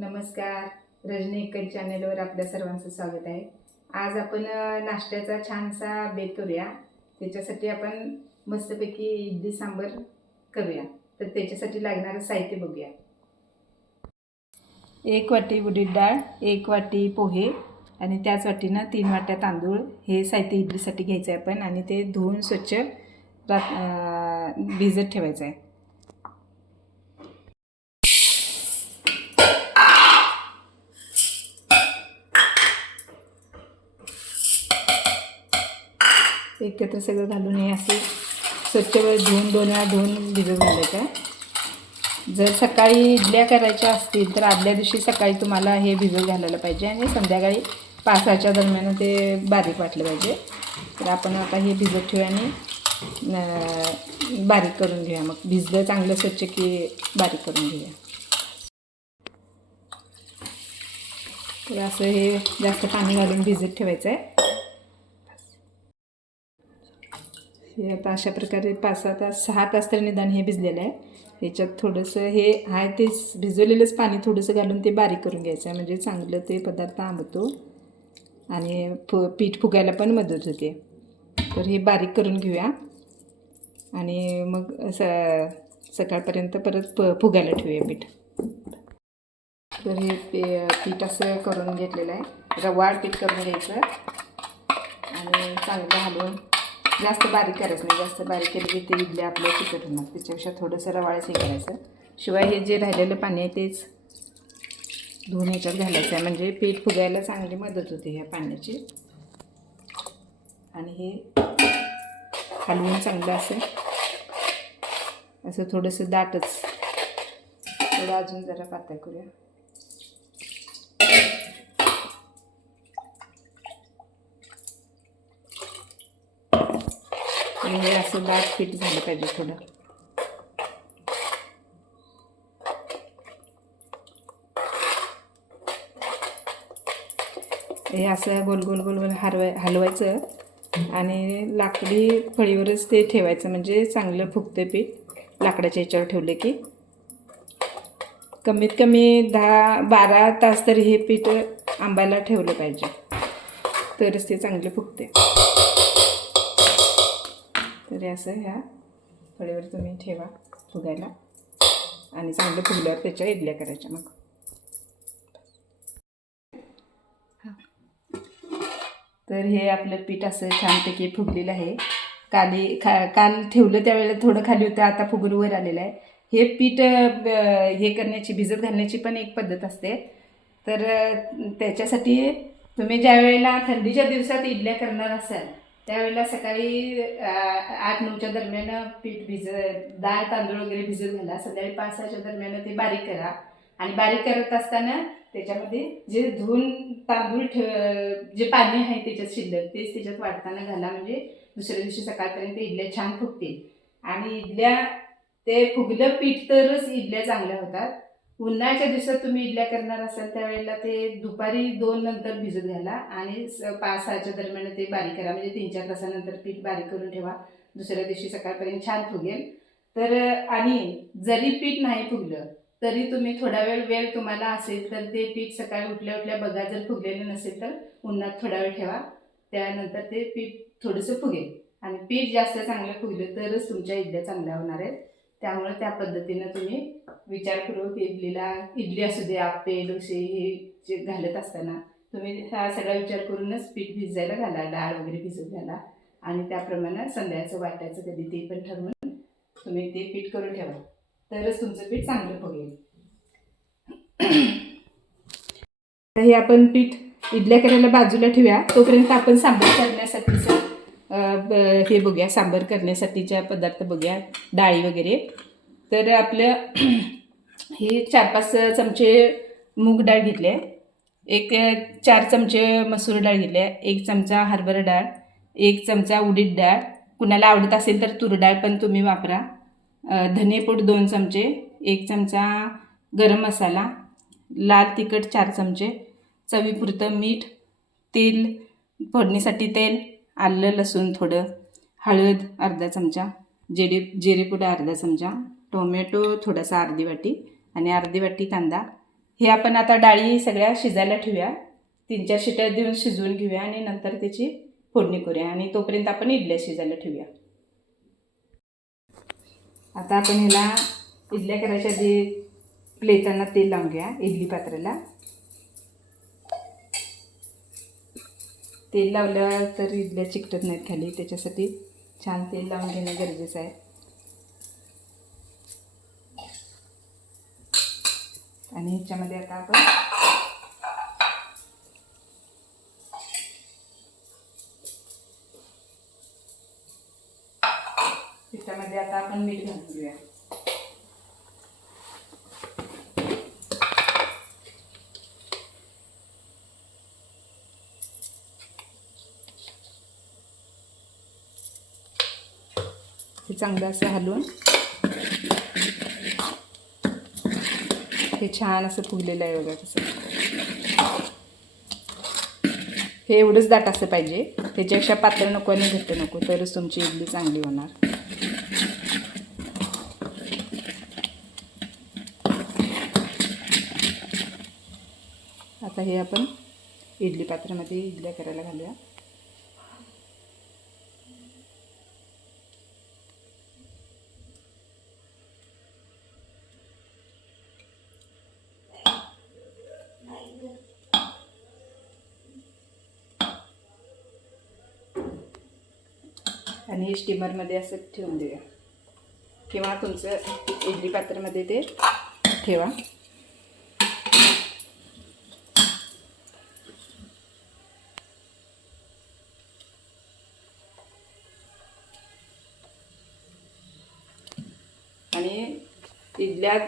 नमस्कार. रजनी एकल चॅनेलवर आपल्या सर्वांचं स्वागत आहे. आज आपण नाश्त्याचा छानसा बेत करूया. त्याच्यासाठी आपण मस्तपैकी इडली सांबर करूया. तर त्याच्यासाठी लागणारं साहित्य बघूया. एक वाटी उडीद डाळ एक वाटी पोहे आणि त्याच वाटीनं तीन वाट्या तांदूळ हे साहित्य इडलीसाठी घ्यायचं आहे आपण आणि ते धुवून स्वच्छ रात भिजत ठेवायचं आहे एकत्र सगळं घालून हे असे स्वच्छ वेळ धुवून दोन वेळा धुवून भिजत घालायचं आहे जर सकाळी इडल्या करायच्या असतील तर आदल्या दिवशी सकाळी तुम्हाला हे भिजत घालायला पाहिजे आणि संध्याकाळी पासाच्या दरम्यान ते बारीक वाटलं पाहिजे. तर आपण आता हे भिजत ठेवू आणि बारीक करून घेऊया. मग भिजलं चांगलं स्वच्छ की बारीक करून घेऊया. तर असं हे जास्त पाणी घालून भिजत ठेवायचं आहे हे आता अशा प्रकारे पाच सहा तास सहा तास तर निदान हे भिजलेलं आहे. ह्याच्यात थोडंसं हे आहे ते भिजवलेलंच पाणी थोडंसं घालून ते बारीक करून घ्यायचं आहे. म्हणजे चांगलं ते पदार्थ आंबतो आणि फु पीठ फुगायला पण मदत होते. तर हे बारीक करून घेऊया. आणि मग स सकाळपर्यंत परत प फुगायला ठेवूया पीठ. तर हे पे पीठ असं करून घेतलेलं आहे. रवाळ पीठ करून घ्यायचं. आणि चांगलं घालून जास्त बारीक करायचं नाही. जास्त बारीक केलं की ते इडले आपल्या चिकट होणार. त्याच्यापेक्षा थोडंसं रवाळच हे करायचं. शिवाय हे जे राहिलेलं पाणी आहे तेच धुवून ह्याच्यात घालायचं आहे. म्हणजे पीठ फुगायला चांगली मदत होते ह्या पाण्याची. आणि हे हलवून चांगलं असं असं थोडंसं दाटच. थोडं अजून जरा पातळ करूया. आणि हे असं दाट पीठ झालं पाहिजे थोडं. हे असं गोल गोल गोल गोल हलवाय हलवायचं आणि लाकडी फळीवरच ते ठेवायचं. म्हणजे चांगलं फुगते पीठ. लाकडाच्या ह्याच्यावर ठेवले की. कमीत कमी दहा बारा तास तरी हे पीठ आंबायला ठेवलं पाहिजे. तरच ते चांगलं फुगते तरी असं ह्या. फळीवर तुम्ही ठेवा फुगायला. आणि चांगलं फुगल्यावर त्याच्या इडल्या करायच्या मग. तर हे आपलं पीठ असं छानपैकी फुगलेलं आहे. काली खा काल ठेवलं त्यावेळेला थोडं खाली होतं आता फुगून वर आलेलं आहे. हे पीठ हे करण्याची भिजत घालण्याची पण एक पद्धत असते. तर त्याच्यासाठी तुम्ही ज्या वेळेला थंडीच्या दिवसात इडल्या करणार असाल त्यावेळेला सकाळी आठ नऊच्या दरम्यान पीठ भिज डाळ तांदूळ वगैरे भिजत घाला. संध्याकाळी पाच सहाच्या दरम्यान ते बारीक करा. आणि बारीक करत असताना त्याच्यामध्ये जे धुवून तांदूळ ठेव जे पाणी आहे त्याच्यात शिल्लक तेच त्याच्यात वाटताना घाला. म्हणजे दुसऱ्या दिवशी सकाळपर्यंत इडल्या छान फुगतील. आणि इडल्या ते फुगलं पीठ तरच इडल्या चांगल्या होतात. उन्हाळ्याच्या दिवसात तुम्ही इडल्या करणार असाल त्यावेळेला ते दुपारी दोन नंतर भिजत घाला आणि स- पाच सहाच्या दरम्यान ते बारीक करा. म्हणजे तीन चार तासानंतर पीठ बारीक करून ठेवा. दुसऱ्या दिवशी सकाळपर्यंत छान फुगेल. तर आणि जरी पीठ नाही फुगलं तरी तुम्ही थोडा वेळ वेळ तुम्हाला असेल तर ते पीठ सकाळी उठल्या उठल्या बघा जर फुगलेलं नसेल तर उन्हात थोडा वेळ ठेवा. त्यानंतर ते पीठ थोडंसं फुगेल. आणि पीठ जास्त चांगलं फुगलं तरच तुमच्या इडल्या चांगल्या होणार आहेत. त्यामुळे त्या पद्धतीनं तुम्ही विचार करून इडलीला इडली असू दे आपे डोसे हे जे घालत असताना तुम्ही हा सगळा विचार करूनच पीठ भिजायला घाला डाळ वगैरे भिजत घाला. आणि त्याप्रमाणे संध्याचं वाटायचं कधी ते पण ठरवून तुम्ही ते पीठ करून ठेवा. तरच तुमचं पीठ चांगलं फुगेल. तर हे आपण पीठ इडल्या करायला बाजूला ठेवूया. तोपर्यंत आपण सांबार करण्यासाठीचं ब- हे बघूया. सांबर करण्यासाठीच्या पदार्थ बघूया. डाळी वगैरे. तर आपलं हे चार पाच चमचे मूग डाळ घेतले. एक चार चमचे मसूर डाळ घेतले. एक चमचा हरभरा डाळ एक चमचा उडीद डाळ. कुणाला आवडत असेल तर तूर डाळ पण तुम्ही वापरा. धनेपूड दोन चमचे एक चमचा गरम मसाला लाल तिखट चार चमचे चवीपुरतं मीठ तेल फोडणीसाठी तेल आलं लसूण थोडं हळद अर्धा चमचा जेडी जिरेपुडा अर्धा चमचा टोमॅटो थोडासा अर्धी वाटी आणि अर्धी वाटी कांदा. हे आपण आता डाळी सगळ्या शिजायला ठेवूया. तीन चार शिट्या देऊन शिजवून घेऊया आणि नंतर त्याची फोडणी करूया. आणि तोपर्यंत आपण इडल्या शिजायला ठेवूया. आता आपण ह्याला इडल्या करायच्या आधी प्लेटांना तेल लावून घ्या इडली पात्राला. तेल लावल्यावर तर इडल्या चिकटत नाहीत खाली. त्याच्यासाठी छान तेल लावून घेणं गरजेचं आहे. आणि ह्याच्यामध्ये आता आपण ह्याच्यामध्ये आता आपण मीठ घालून घेऊया हे चांगलं असं हलवून हे छान असं फुगलेलं आहे बघा तसं. हे एवढंच दाट असं पाहिजे. त्याच्यापेक्षा पातळ नको आणि घट्ट नको तरच तुमची इडली चांगली होणार. आता हे आपण इडली पात्रामध्ये इडल्या करायला घालूया. आणि हे स्टीमरमध्ये असं ठेवून देऊया. किंवा तुमचं इडली पात्रामध्ये ते ठेवा. आणि इडल्या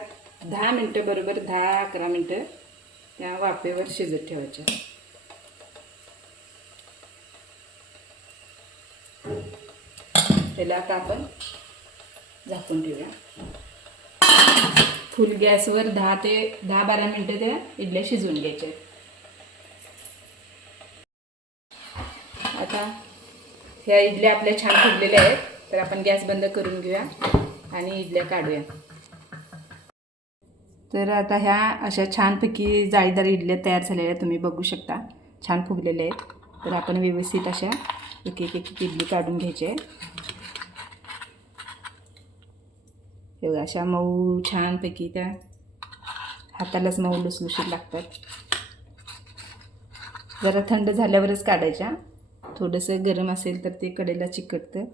दहा मिनटं बरोबर दहा अकरा मिनटं त्या वाफेवर शिजत ठेवायच्या. त्याला आता आपण झाकून ठेवूया. फुल गॅसवर दहा ते दहा बारा मिनटं त्या इडल्या शिजवून घ्यायच्या आता ह्या इडल्या आपल्या छान फुगलेल्या आहेत तर आपण गॅस बंद करून घेऊया आणि इडल्या काढूया. तर आता ह्या अशा छानपैकी जाळीदार इडल्या तयार झालेल्या तुम्ही बघू शकता. छान फुगलेल्या आहेत. तर आपण व्यवस्थित अशा एक एक एक इडली काढून घ्यायची आहे. हे बघा अशा मऊ छानपैकी त्या हातालाच मऊ लुसलुशीत लागतात. जरा थंड झाल्यावरच काढायच्या. थोडंसं गरम असेल तर ते कडेला चिकटतं.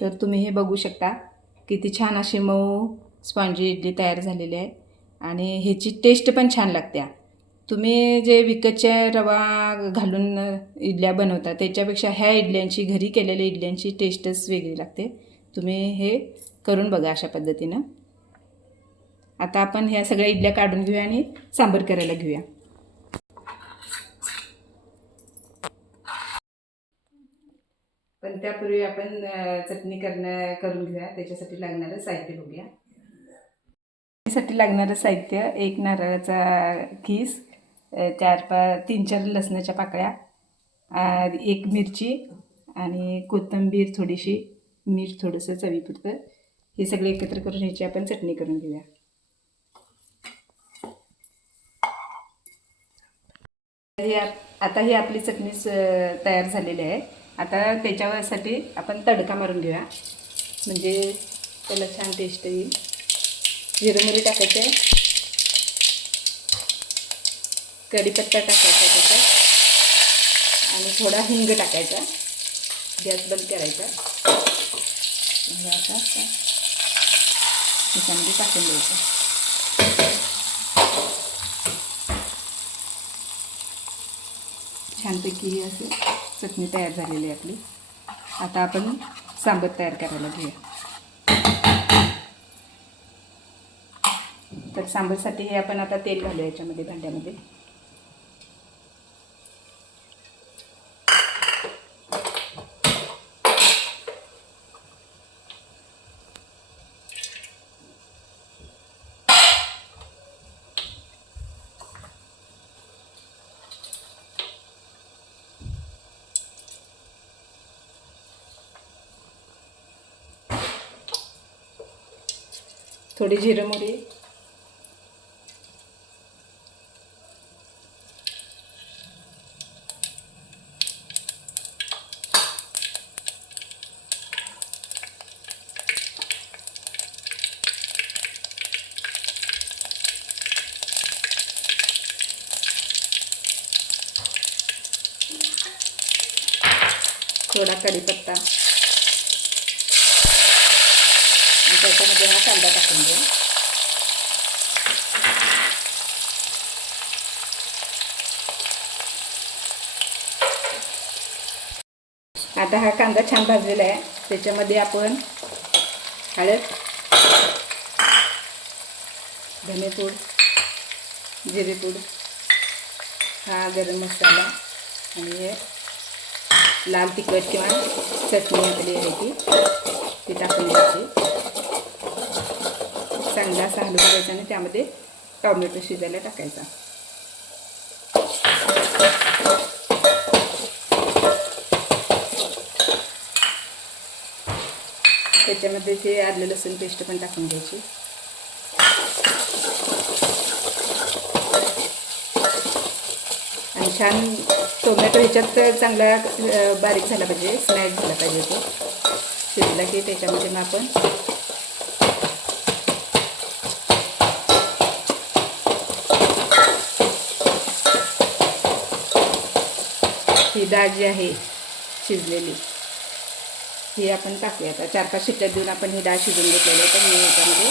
तर तुम्ही हे बघू शकता किती छान अशी मऊ स्पॉन्जी इडली तयार झालेली आहे. आणि ह्याची टेस्ट पण छान लागते. तुम्ही जे विकतच्या रवा घालून इडल्या बनवता त्याच्यापेक्षा ह्या इडल्यांची घरी केलेल्या इडल्यांची टेस्टच वेगळी लागते. तुम्ही हे करून बघा अशा पद्धतीनं. आता आपण ह्या सगळ्या इडल्या काढून घेऊया आणि सांबर करायला घेऊया. पण त्यापूर्वी आपण चटणी करणं करून घेऊया. त्याच्यासाठी लागणारं साहित्य बघूया. साठी लागणारं साहित्य एक नारळाचा खीस चार पा तीन चार लसणाच्या पाकळ्या एक मिरची आणि कोथिंबीर थोडीशी मीठ थोडंसं चवीपुरतं. हे सगळे एकत्र करून ह्याची आपण चटणी करून घेऊया. हे आता ही आपली चटणी तयार झालेली आहे. आता त्याच्यासाठी आपण तडका मारून घेऊया. म्हणजे त्याला छान टेस्ट येईल. जिरं टाकायचं आहे. कढीपत्ता टाकायचा त्याच्यात. आणि थोडा हिंग टाकायचा. गॅस बंद करायचा. आता त्याच्यामध्ये टाकून द्यायचं. छानपैकी ही अशी चटणी तयार झालेली आहे आपली. आता आपण सांबर तयार करायला घेऊया. तर सांबरसाठी हे आपण आता तेल घालूया याच्यामध्ये भांड्यामध्ये. थोडी जिरं मोहरी थोडा कढीपत्ता आणि त्याच्यामध्ये हा कांदा टाकून घेऊ आता हा कांदा छान भाजलेला आहे. त्याच्यामध्ये आपण हळद धनेपूड जिरेपूड हा गरम मसाला आणि हे लाल तिखट किंवा चटणी आपली आहे ती. ती टाकून द्यायची चांगला असा हलवून द्यायचा आणि त्यामध्ये टॉमॅटो शिजायला टाकायचा. त्याच्यामध्ये ते आलं लसूण पेस्ट पण टाकून द्यायची आणि छान टोमॅटो ह्याच्यात चांगला बारीक झाला पाहिजे स्मॅश झाला पाहिजे तो. शिजला की त्याच्यामध्ये मग आपण डाळ जी आहे शिजलेली. ही आपण टाकूया आता. चार पाच शिट्ट्या देऊन आपण ही डाळ शिजून घेतलेली आहे तर मी ह्याच्यामध्ये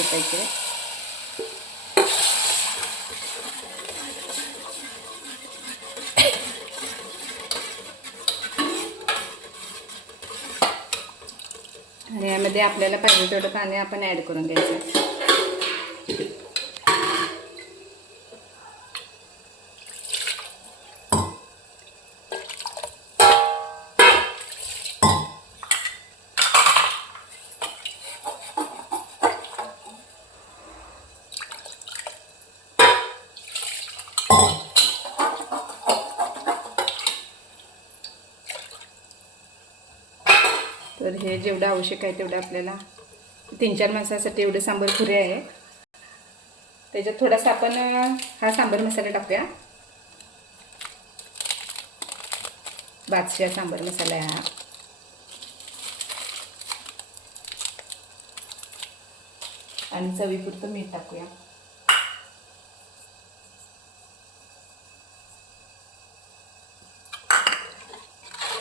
ओतायचं आहे आणि यामध्ये आपल्याला पाहिजे तेवढं पाणी आपण ॲड करून घ्यायचं. तर हे जेवढं आवश्यक आहे तेवढं आपल्याला तीन चार माणसासाठी एवढं सांबर पुरे आहे. त्याच्यात थोडासा आपण हा सांबर मसाला टाकूया. बादशा सांबर मसाला. आहे हा आणि चवीपुरतं मीठ टाकूया.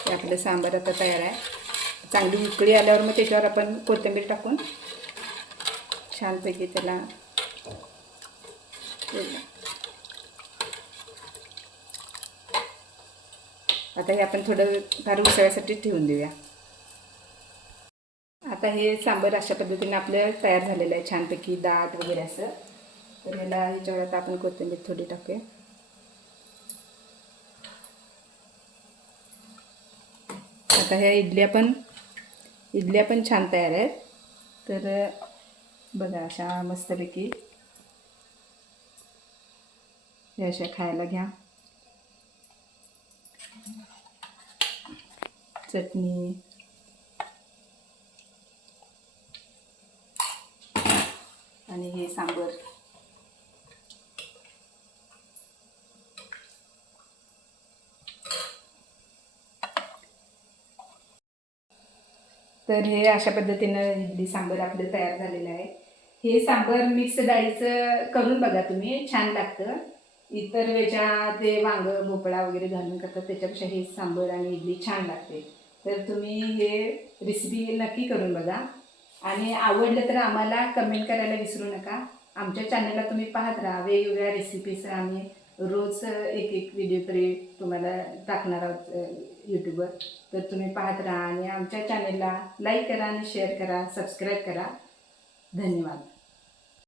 हे आपलं सांबार आता तयार आहे. चांगली उकळी आल्यावर मग त्याच्यावर आपण कोथिंबीर टाकून छानपैकी त्याला आता हे आपण थोडं फार उसळ्यासाठी ठेवून देऊया. आता हे सांबर अशा पद्धतीने आपलं तयार झालेलं आहे छानपैकी दाट वगैरे असं. तर ह्याला ह्याच्यावर आता आपण कोथिंबीर थोडी टाकूया. आता ह्या इडल्या पण इडल्या पण छान तयार आहेत. तर बघा अशा मस्तपैकी. हे अशा खायला घ्या. चटणी. आणि हे सांबर. तर हे अशा पद्धतीनं इडली सांबर आपलं तयार झालेलं आहे. हे सांबर मिक्स डाळीचं करून बघा तुम्ही छान लागतं. इतर वेळच्या ते वांग भोपळा वगैरे घालून करतात त्याच्यापेक्षा हे सांबर आणि इडली छान लागते. तर तुम्ही हे रेसिपी नक्की करून बघा. आणि आवडलं तर आम्हाला कमेंट करायला विसरू नका. आमच्या चॅनलला तुम्ही पाहत राहा. वेगवेगळ्या रेसिपीज आम्ही रोज एक एक व्हिडिओ तरी तुम्हाला टाकणार आहोत यूट्यूबवर तर तुम्ही पाहत राहा आणि आमच्या चॅनलला लाईक करा आणि शेअर करा सबस्क्राईब करा. धन्यवाद.